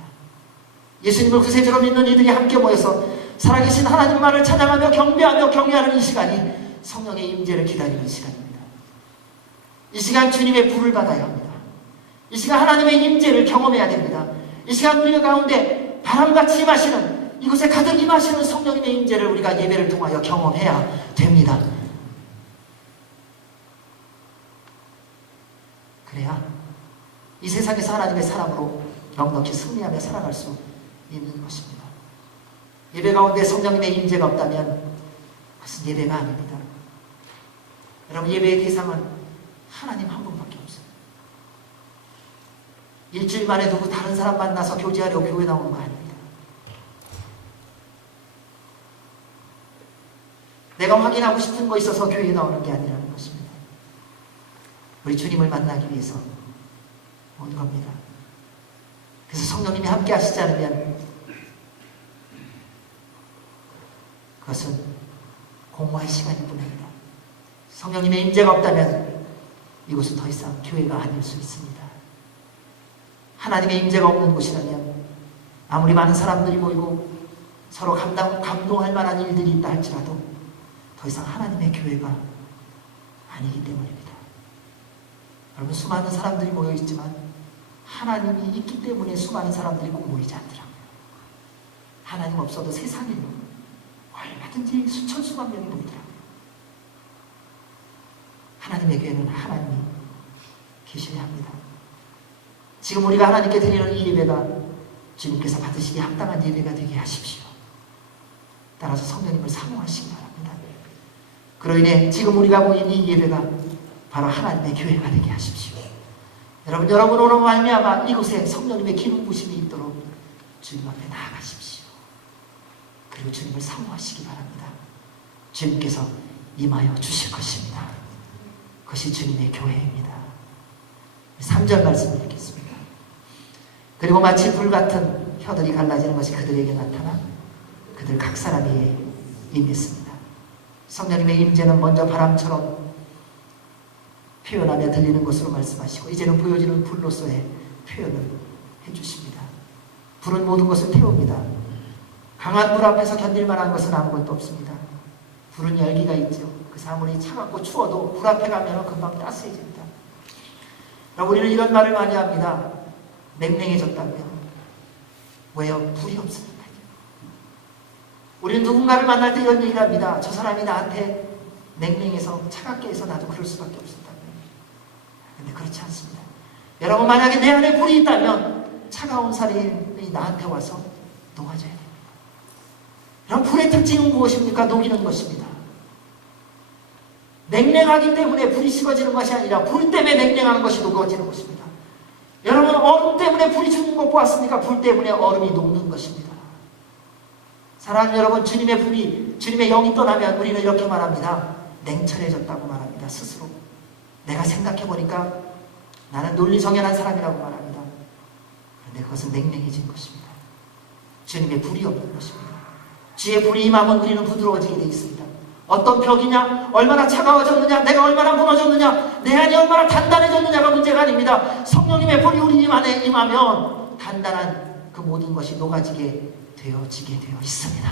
예수님을 구세주로 믿는 이들이 함께 모여서 살아계신 하나님만을 찬양하며 경배하며 경외하는 이 시간이 성령의 임재를 기다리는 시간입니다. 이 시간 주님의 불을 받아야 합니다. 이 시간 하나님의 임재를 경험해야 됩니다. 이 시간 우리 가운데 바람같이 임하시는, 이곳에 가득 임하시는 성령님의 임재를 우리가 예배를 통하여 경험해야 됩니다. 그래야 이 세상에서 하나님의 사람으로 넉넉히 승리하며 살아갈 수 있는 것입니다. 예배 가운데 성령님의 임재가 없다면 그것은 예배가 아닙니다. 여러분, 예배의 대상은 하나님 한 분밖에 없어요. 일주일 만에 누구 다른 사람 만나서 교제하려고 교회 나오는 거 아닙니다. 내가 확인하고 싶은 거 있어서 교회에 나오는 게 아니라는 것입니다. 우리 주님을 만나기 위해서 온 겁니다. 그래서 성령님이 함께 하시지 않으면 그것은 공허한 시간일 뿐입니다. 성령님의 임재가 없다면 이곳은 더 이상 교회가 아닐 수 있습니다. 하나님의 임재가 없는 곳이라면 아무리 많은 사람들이 모이고 서로 감동할 만한 일들이 있다 할지라도 더 이상 하나님의 교회가 아니기 때문입니다. 여러분, 수많은 사람들이 모여 있지만 하나님이 있기 때문에 수많은 사람들이 꼭 모이지 않더라고요. 하나님 없어도 세상에 얼마든지 수천 수만 명이 모이더라고요. 하나님의 교회는 하나님이 계셔야 합니다. 지금 우리가 하나님께 드리는 이 예배가 주님께서 받으시기에 합당한 예배가 되게 하십시오. 따라서 성령님을 사모하시기 바랍니다. 그로 인해 지금 우리가 모인 이 예배가 바로 하나님의 교회가 되게 하십시오. 여러분으로 말미암아 이곳에 성령님의 기름 부심이 있도록 주님 앞에 나아가십시오. 그리고 주님을 사모하시기 바랍니다. 주님께서 임하여 주실 것입니다. 그것이 주님의 교회입니다. 3절 말씀 읽겠습니다. 그리고 마치 불같은 혀들이 갈라지는 것이 그들에게 나타나 그들 각 사람 위에 임했습니다. 성령님의 임재는 먼저 바람처럼 표현하며 들리는 것으로 말씀하시고 이제는 보여지는 불로서의 표현을 해주십니다. 불은 모든 것을 태웁니다. 강한 불 앞에서 견딜 만한 것은 아무것도 없습니다. 불은 열기가 있죠. 그래서 아무리 차갑고 추워도 불 앞에 가면 금방 따스해집니다. 우리는 이런 말을 많이 합니다. 냉랭해졌다고요. 왜요? 불이 없으니까요. 우리는 누군가를 만날 때 이런 얘기를 합니다. 저 사람이 나한테 냉랭해서 차갑게 해서 나도 그럴 수밖에 없었다고요. 근데 그렇지 않습니다. 여러분, 만약에 내 안에 불이 있다면 차가운 사람이 나한테 와서 녹아줘야 됩니다. 그럼 불의 특징은 무엇입니까? 녹이는 것입니다. 냉랭하기 때문에 불이 식어지는 것이 아니라 불 때문에 냉랭한 것이 녹아지는 것입니다. 여러분, 얼음 때문에 불이 죽는 것 보았습니까? 불 때문에 얼음이 녹는 것입니다. 사랑하는 여러분, 주님의 불이, 주님의 영이 떠나면 우리는 이렇게 말합니다. 냉철해졌다고 말합니다. 스스로. 내가 생각해보니까 나는 논리성연한 사람이라고 말합니다. 그런데 그것은 냉랭해진 것입니다. 주님의 불이 없는 것입니다. 주의 불이 임하면 우리는 부드러워지게 되어 있습니다. 어떤 벽이냐, 얼마나 차가워졌느냐, 내가 얼마나 무너졌느냐, 내 안이 얼마나 단단해졌느냐가 문제가 아닙니다. 성령님의 불이 우리 안에 임하면 단단한 그 모든 것이 녹아지게 되어지게 되어 있습니다.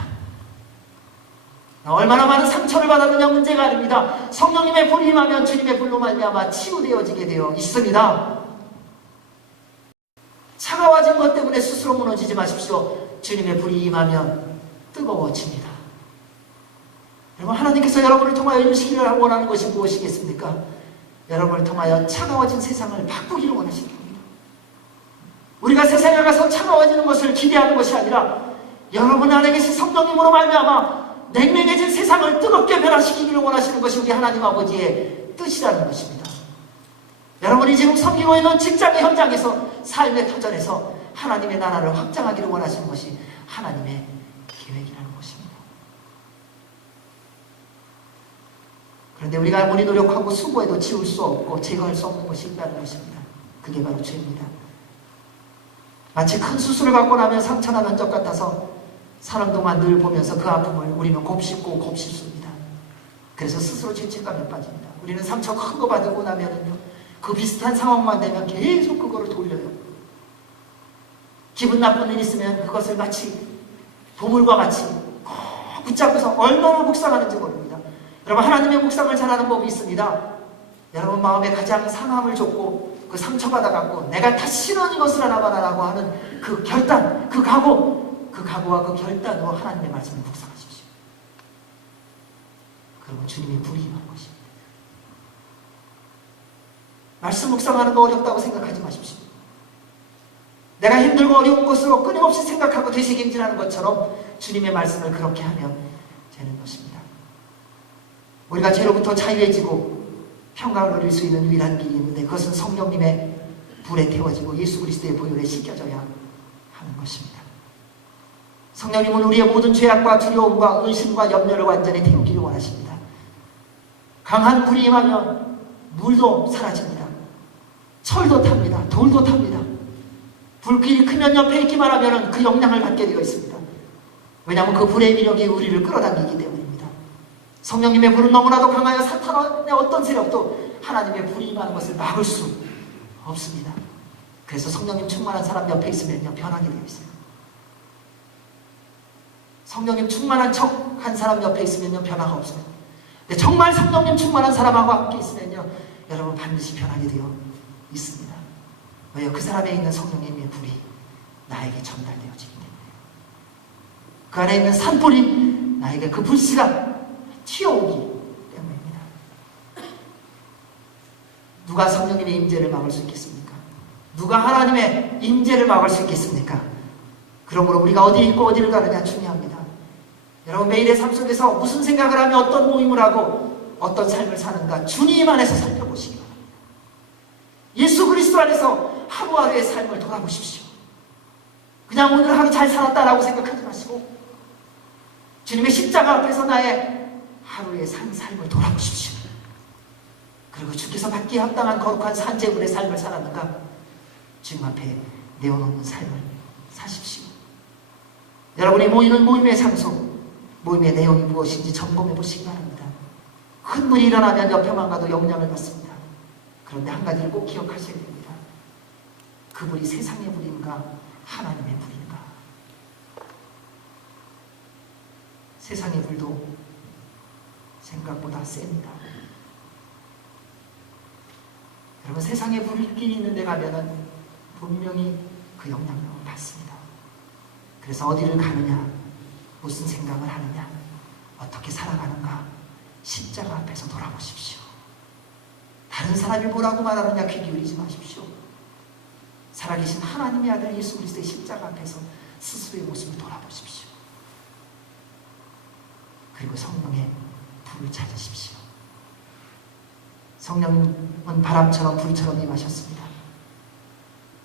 얼마나 많은 상처를 받았느냐 문제가 아닙니다. 성령님의 불이 임하면 주님의 불로 말미암아 치유되어지게 되어 있습니다. 차가워진 것 때문에 스스로 무너지지 마십시오. 주님의 불이 임하면 뜨거워집니다. 여러분, 하나님께서 여러분을 통하여 이루시기를 원하는 것이 무엇이겠습니까? 여러분을 통하여 차가워진 세상을 바꾸기를 원하시는 겁니다. 우리가 세상에 가서 차가워지는 것을 기대하는 것이 아니라 여러분 안에 계신 성령님으로 말미암아 냉랭해진 세상을 뜨겁게 변화시키기를 원하시는 것이 우리 하나님 아버지의 뜻이라는 것입니다. 여러분이 지금 섬기고 있는 직장의 현장에서, 삶의 터전에서 하나님의 나라를 확장하기를 원하시는 것이 하나님의 계획이라는 것입니다. 그런데 우리가 아무리 노력하고 수고해도 지울 수 없고 제거할 수 없는 것이 있다는 것입니다. 그게 바로 죄입니다. 마치 큰 수술을 받고 나면 상처나 면적 같아서 사는 동안 늘 보면서 그 아픔을 우리는 곱씹고 곱씹습니다. 그래서 스스로 죄책감에 빠집니다. 우리는 상처 큰 거 받고 나면은요, 그 비슷한 상황만 되면 계속 그거를 돌려요. 기분 나쁜 일 있으면 그것을 마치 보물과 같이 붙잡고서 얼마나 묵상하는지 모릅니다. 여러분, 하나님의 묵상을 잘하는 법이 있습니다. 여러분 마음에 가장 상함을 줬고 그 상처받아갖고 내가 다시는 이것을 안 하거나라고 하는 그 결단, 그 각오와 그 결단으로 하나님의 말씀을 묵상하십시오. 그러면 주님의 불이 임한 것입니다. 말씀 묵상하는 거 어렵다고 생각하지 마십시오. 내가 힘들고 어려운 것으로 끊임없이 생각하고 되새김질하는 것처럼 주님의 말씀을 그렇게 하면 되는 것입니다. 우리가 죄로부터 자유해지고 평강을 누릴 수 있는 유일한 길이 있는데 그것은 성령님의 불에 태워지고 예수 그리스도의 보혈에 씻겨져야 하는 것입니다. 성령님은 우리의 모든 죄악과 두려움과 의심과 염려를 완전히 태우기를 원하십니다. 강한 불이 임하면 물도 사라집니다. 철도 탑니다. 돌도 탑니다. 불길이 크면 옆에 있기만 하면 그 영향을 받게 되어 있습니다. 왜냐하면 그 불의 위력이 우리를 끌어당기기 때문입니다. 성령님의 불은 너무나도 강하여 사탄의 어떤 세력도 하나님의 불이 임하는 것을 막을 수 없습니다. 그래서 성령님 충만한 사람 옆에 있으면요, 변하게 되어 있어요. 성령님 충만한 척한 사람 옆에 있으면요, 변화가 없어요. 근데 정말 성령님 충만한 사람하고 함께 있으면요, 여러분 반드시 변하게 되어 있습니다. 왜요? 그 사람에 있는 성령님의 불이 나에게 전달되어지기 때문에, 그 안에 있는 산불이 나에게 그 불씨가 튀어오기 때문입니다. 누가 성령님의 임재를 막을 수 있겠습니까? 누가 하나님의 임재를 막을 수 있겠습니까? 그러므로 우리가 어디에 있고 어디를 가느냐 중요합니다. 여러분, 매일의 삶 속에서 무슨 생각을 하며 어떤 모임을 하고 어떤 삶을 사는가 주님 안에서 살펴보시기 바랍니다. 예수 그리스도 안에서 하루하루의 삶을 돌아보십시오. 그냥 오늘 하루 잘 살았다라고 생각하지 마시고 주님의 십자가 앞에서 나의 하루의 삶을 돌아보십시오. 그리고 주께서 받기에 합당한 거룩한 산재물의 삶을 살았는가 주님 앞에 내어놓는 삶을 사십시오. 여러분이 모이는 모임의 장소, 모임의 내용이 무엇인지 점검해 보시기 바랍니다. 큰 물이 일어나면 옆에만 가도 영향을 받습니다. 그런데 한 가지를 꼭 기억하셔야 됩니다. 그 불이 세상의 불인가 하나님의 불인가? 세상의 불도 생각보다 셉니다. 여러분, 세상의 불길이 있는 데 가면은 분명히 그 영향을 받습니다. 그래서 어디를 가느냐, 무슨 생각을 하느냐, 어떻게 살아가는가 십자가 앞에서 돌아보십시오. 다른 사람이 뭐라고 말하느냐 귀 기울이지 마십시오. 살아계신 하나님의 아들 예수 그리스도의 십자가 앞에서 스스로의 모습을 돌아보십시오. 그리고 성령의 불을 찾으십시오. 성령은 바람처럼 불처럼 임하셨습니다.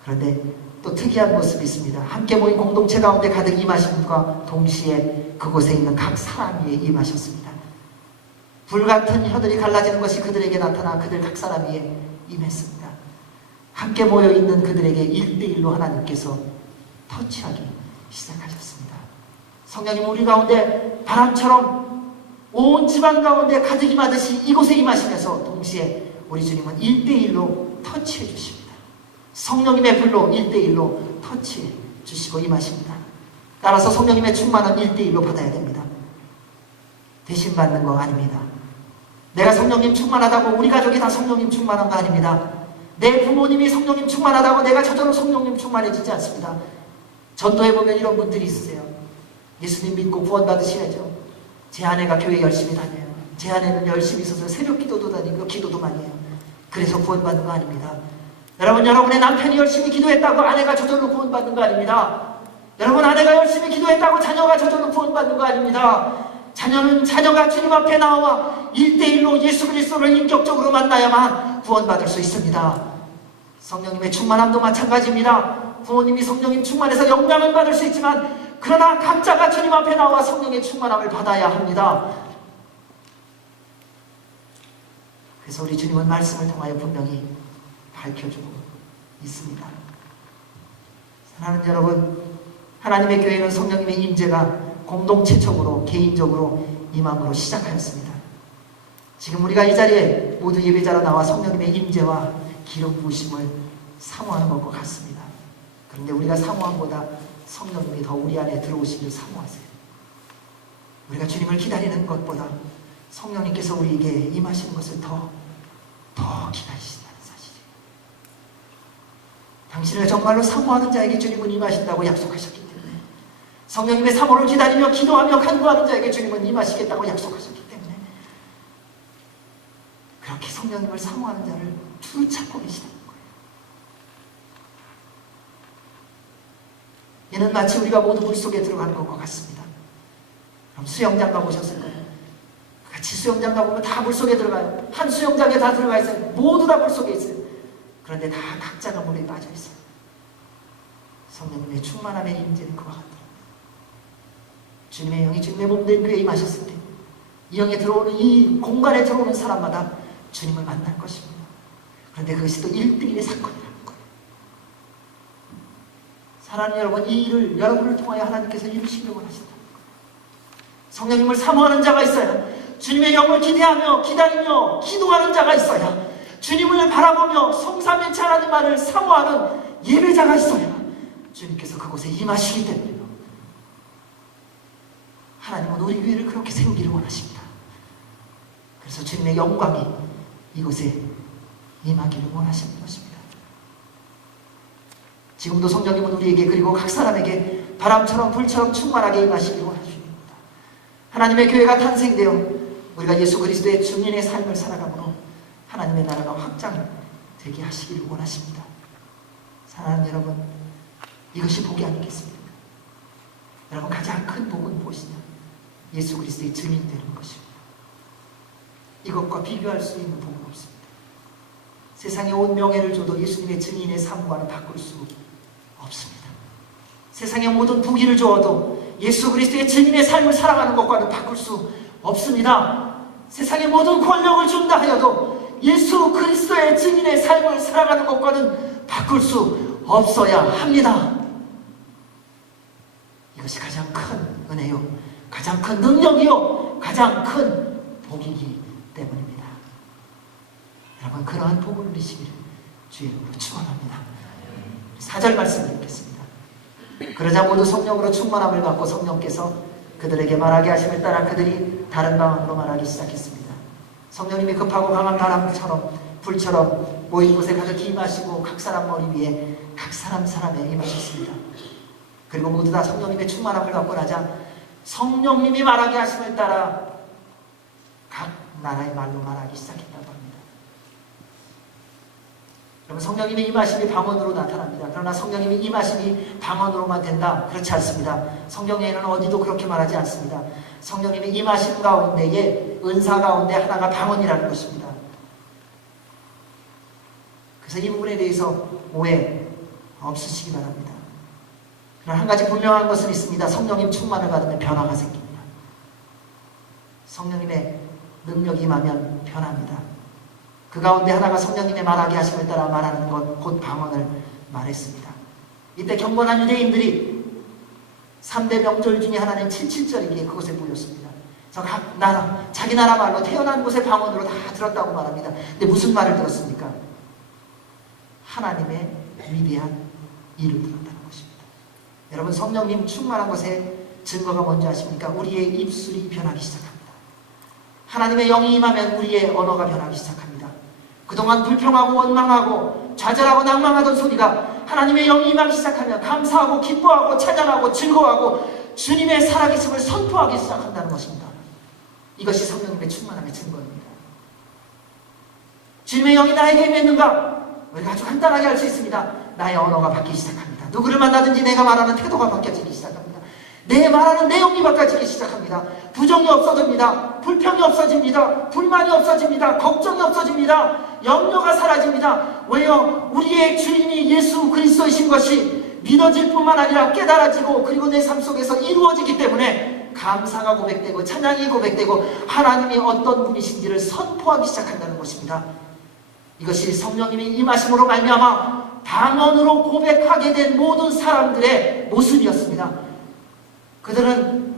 그런데 또 특이한 모습이 있습니다. 함께 모인 공동체 가운데 가득 임하심과 동시에 그곳에 있는 각 사람 위에 임하셨습니다. 불같은 혀들이 갈라지는 것이 그들에게 나타나 그들 각 사람 위에 임했습니다. 함께 모여있는 그들에게 1대1로 하나님께서 터치하기 시작하셨습니다. 성령님 우리 가운데 바람처럼 온 집안 가운데 가득 임하듯이 이곳에 임하시면서 동시에 우리 주님은 1대1로 터치해 주십니다. 성령님의 불로 1대1로 터치해 주시고 임하십니다. 따라서 성령님의 충만은 1대1로 받아야 됩니다. 대신 받는 거 아닙니다. 내가 성령님 충만하다고 우리 가족이 다 성령님 충만한 거 아닙니다. 내 부모님이 성령님 충만하다고 내가 저절로 성령님 충만해지지 않습니다. 전도해 보면 이런 분들이 있으세요. 예수님 믿고 구원 받으셔야죠. 제 아내가 교회 열심히 다녀요. 제 아내는 열심히 있어서 새벽 기도도 다니고 기도도 많이 해요. 그래서 구원 받는 거 아닙니다. 여러분, 여러분의 남편이 열심히 기도했다고 아내가 저절로 구원 받는 거 아닙니다. 여러분, 아내가 열심히 기도했다고 자녀가 저절로 구원 받는 거 아닙니다. 자녀가 주님 앞에 나와 1대1로 예수 그리스도를 인격적으로 만나야만 구원받을 수 있습니다. 성령님의 충만함도 마찬가지입니다. 부모님이 성령님 충만해서 영향을 받을 수 있지만 그러나 각자가 주님 앞에 나와 성령의 충만함을 받아야 합니다. 그래서 우리 주님은 말씀을 통하여 분명히 밝혀주고 있습니다. 사랑하는 여러분, 하나님의 교회는 성령님의 임재가 공동체적으로 개인적으로 임함으로 시작하였습니다. 지금 우리가 이 자리에 모두 예배자로 나와 성령님의 임재와 기름 부으심을 사모하는 것과 같습니다. 그런데 우리가 사모함보다 성령님이 더 우리 안에 들어오시길 사모하세요. 우리가 주님을 기다리는 것보다 성령님께서 우리에게 임하시는 것을 더 기다리신다는 사실이에요. 당신을 정말로 사모하는 자에게 주님은 임하신다고 약속하셨기 때문에, 성령님의 사모를 기다리며 기도하며 간구하는 자에게 주님은 임하시겠다고 약속하셨기 때문에 그렇게 성령님을 사모하는 자를 붙잡고 계시다는 거예요. 얘는 마치 우리가 모두 물속에 들어가는 것과 같습니다. 그럼 수영장 가보셨을 거예요. 같이 수영장 가보면 다 물속에 들어가요. 한 수영장에 다 들어가 있어요. 모두 다 물속에 있어요. 그런데 다 각자가 물에 빠져 있어요. 성령님의 충만함의 임재는 그와 같더라고요. 주님의 영이 주님의 몸된 교회에 임하셨을 때 이 영에 들어오는, 이 공간에 들어오는 사람마다 주님을 만날 것입니다. 그런데 그것이 또 1대1의 사건이라는 거예요. 사랑하는 여러분, 이 일을 여러분을 통하여 하나님께서 이루시려고 하신다는 거예요. 성령님을 사모하는 자가 있어야, 주님의 영을 기대하며 기다리며 기도하는 자가 있어야, 주님을 바라보며 성삼일체 하나님 말을 사모하는 예배자가 있어야 주님께서 그곳에 임하시기 때문에 하나님은 우리 교회를 그렇게 세우기를 원하십니다. 그래서 주님의 영광이 이곳에 임하기를 원하시는 것입니다. 지금도 성령님은 우리에게, 그리고 각 사람에게 바람처럼 불처럼 충만하게 임하시기를 원하십니다. 하나님의 교회가 탄생되어 우리가 예수 그리스도의 증인의 삶을 살아감으로 하나님의 나라가 확장되게 하시기를 원하십니다. 사랑하는 여러분, 이것이 복이 아니겠습니까? 여러분, 가장 큰 복은 무엇이냐? 예수 그리스도의 증인 되는 것입니다. 이것과 비교할 수 있는 복은 없습니다. 세상에 온 명예를 줘도 예수님의 증인의 삶과는 바꿀 수 없습니다. 세상에 모든 부귀를 주어도 예수 그리스도의 증인의 삶을 살아가는 것과는 바꿀 수 없습니다. 세상에 모든 권력을 준다 하여도 예수 그리스도의 증인의 삶을 살아가는 것과는 바꿀 수 없어야 합니다. 이것이 가장 큰 은혜요, 가장 큰 능력이요, 가장 큰 복이기 때문입니다. 여러분, 그러한 복을 누리시기를 주의 이름으로 축원합니다. 4절 말씀 읽겠습니다. 그러자 모두 성령으로 충만함을 받고 성령께서 그들에게 말하게 하심을 따라 그들이 다른 방언으로 말하기 시작했습니다. 성령님이 급하고 강한 바람처럼 불처럼 모인 곳에 가득히 임하시고 각 사람 머리 위에 각 사람에 임하셨습니다. 그리고 모두 다 성령님의 충만함을 받고 나자 성령님이 말하게 하심을 따라 각 나라의 말로 말하기 시작했다고 합니다. 여러분, 성령님의 임하심이 방언으로 나타납니다. 그러나 성령님의 임하심이 방언으로만 된다? 그렇지 않습니다. 성경에는 어디도 그렇게 말하지 않습니다. 성령님의 임하심 가운데에 은사 가운데 하나가 방언이라는 것입니다. 그래서 이 부분에 대해서 오해 없으시기 바랍니다. 그러나 한 가지 분명한 것은 있습니다. 성령님 충만을 받으면 변화가 생깁니다. 성령님의 능력이 임하면 변합니다. 그 가운데 하나가 성령님의 말하게 하심을 따라 말하는 것, 곧 방언을 말했습니다. 이때 경건한 유대인들이 3대 명절 중에 하나는 7.7절이기에 그곳에 모였습니다. 그래서 각 나라, 자기 나라 말로 태어난 곳의 방언으로 다 들었다고 말합니다. 근데 무슨 말을 들었습니까? 하나님의 위대한 일을 들었다는 것입니다. 여러분, 성령님 충만한 것에 증거가 뭔지 아십니까? 우리의 입술이 변하기 시작합니다. 하나님의 영이 임하면 우리의 언어가 변하기 시작합니다. 그동안 불평하고 원망하고 좌절하고 낭망하던 소리가 하나님의 영이 임하기 시작하면 감사하고 기뻐하고 찬양하고 즐거워하고 주님의 살아계심을 선포하기 시작한다는 것입니다. 이것이 성령님의 충만함의 증거입니다. 주님의 영이 나에게 임했는가? 우리가 아주 간단하게 알 수 있습니다. 나의 언어가 바뀌기 시작합니다. 누구를 만나든지 내가 말하는 태도가 바뀌어지기 시작합니다. 내 말하는 내용이 바뀌어지기 시작합니다. 부정이 없어집니다. 불평이 없어집니다. 불만이 없어집니다. 걱정이 없어집니다. 염려가 사라집니다. 왜요? 우리의 주인이 예수 그리스도이신 것이 믿어질 뿐만 아니라 깨달아지고 그리고 내 삶 속에서 이루어지기 때문에 감사가 고백되고 찬양이 고백되고 하나님이 어떤 분이신지를 선포하기 시작한다는 것입니다. 이것이 성령님이 임하심으로 말미암아 방언으로 고백하게 된 모든 사람들의 모습이었습니다. 그들은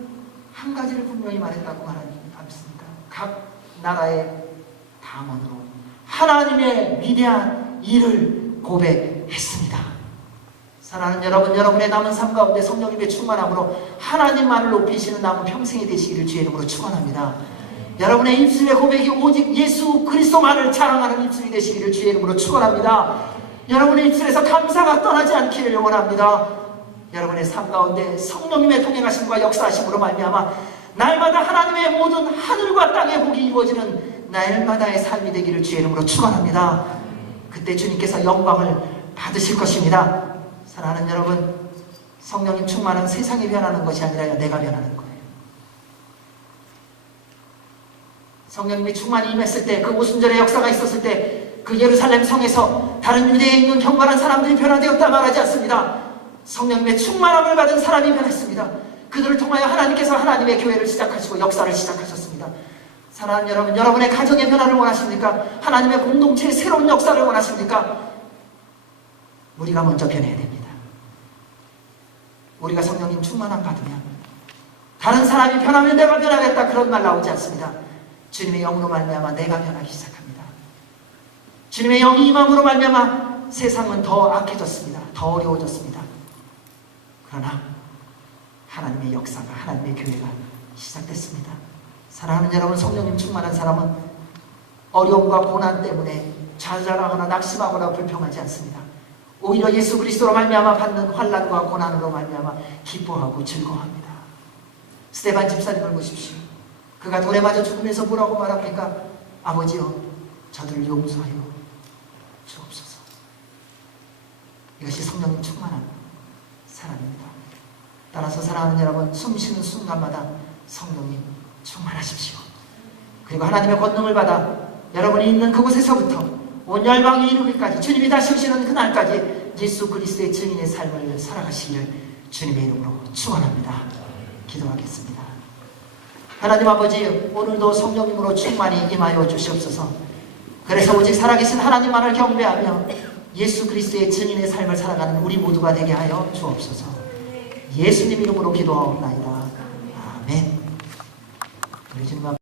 한 가지를 분명히 말했다고 말하지 않습니까? 각 나라의 방언으로 하나님의 위대한 일을 고백했습니다. 사랑하는 여러분, 여러분의 남은 삶 가운데 성령님의 충만함으로 하나님만을 높이시는 남은 평생이 되시기를 주의 이름으로 축원합니다. 여러분의 입술의 고백이 오직 예수 그리스도만을 자랑하는 입술이 되시기를 주의 이름으로 축원합니다. 여러분의 입술에서 감사가 떠나지 않기를 원합니다. 여러분의 삶 가운데 성령님의 동행하심과 역사하심으로 말미암아 날마다 하나님의 모든 하늘과 땅의 복이 이루어지는 날마다의 삶이 되기를 주의 이름으로 축원합니다. 그때 주님께서 영광을 받으실 것입니다. 사랑하는 여러분, 성령님 충만은 세상이 변하는 것이 아니라 내가 변하는 거예요. 성령님이 충만히 임했을 때, 그 오순절의 역사가 있었을 때 그 예루살렘 성에서 다른 유대에 있는 경건한 사람들이 변화되었다 말하지 않습니다. 성령님의 충만함을 받은 사람이 변했습니다. 그들을 통하여 하나님께서 하나님의 교회를 시작하시고 역사를 시작하셨습니다. 사랑하는 여러분, 여러분의 가정의 변화를 원하십니까? 하나님의 공동체의 새로운 역사를 원하십니까? 우리가 먼저 변해야 됩니다. 우리가 성령님 충만함 받으면 다른 사람이 변하면 내가 변하겠다 그런 말 나오지 않습니다. 주님의 영으로 말미암아 내가 변하기 시작합니다. 주님의 영이 임함으로 말미암아 세상은 더 악해졌습니다. 더 어려워졌습니다. 그러나 하나님의 역사가, 하나님의 교회가 시작됐습니다. 사랑하는 여러분, 성령님 충만한 사람은 어려움과 고난 때문에 좌절하거나 낙심하거나 불평하지 않습니다. 오히려 예수 그리스도로 말미암아 받는 환난과 고난으로 말미암아 기뻐하고 즐거워합니다. 스데반 집사님을 보십시오. 그가 돌에 맞아 죽으면서 뭐라고 말합니까? 아버지여, 저들을 용서하여 주옵소서. 이것이 성령님 충만한 사람입니다. 따라서 사랑하는 여러분, 숨쉬는 순간마다 성령님 충만하십시오. 그리고 하나님의 권능을 받아 여러분이 있는 그곳에서부터 온 열방에 이르기까지, 주님이 다시 오시는 그날까지 예수 그리스도의 증인의 삶을 살아가시기를 주님의 이름으로 축원합니다. 기도하겠습니다. 하나님 아버지, 오늘도 성령님으로 충만히 임하여 주시옵소서. 그래서 오직 살아계신 하나님만을 경배하며 예수 그리스도의 증인의 삶을 살아가는 우리 모두가 되게 하여 주옵소서. 예수님 이름으로 기도하옵나이다. 아멘. 우리 주님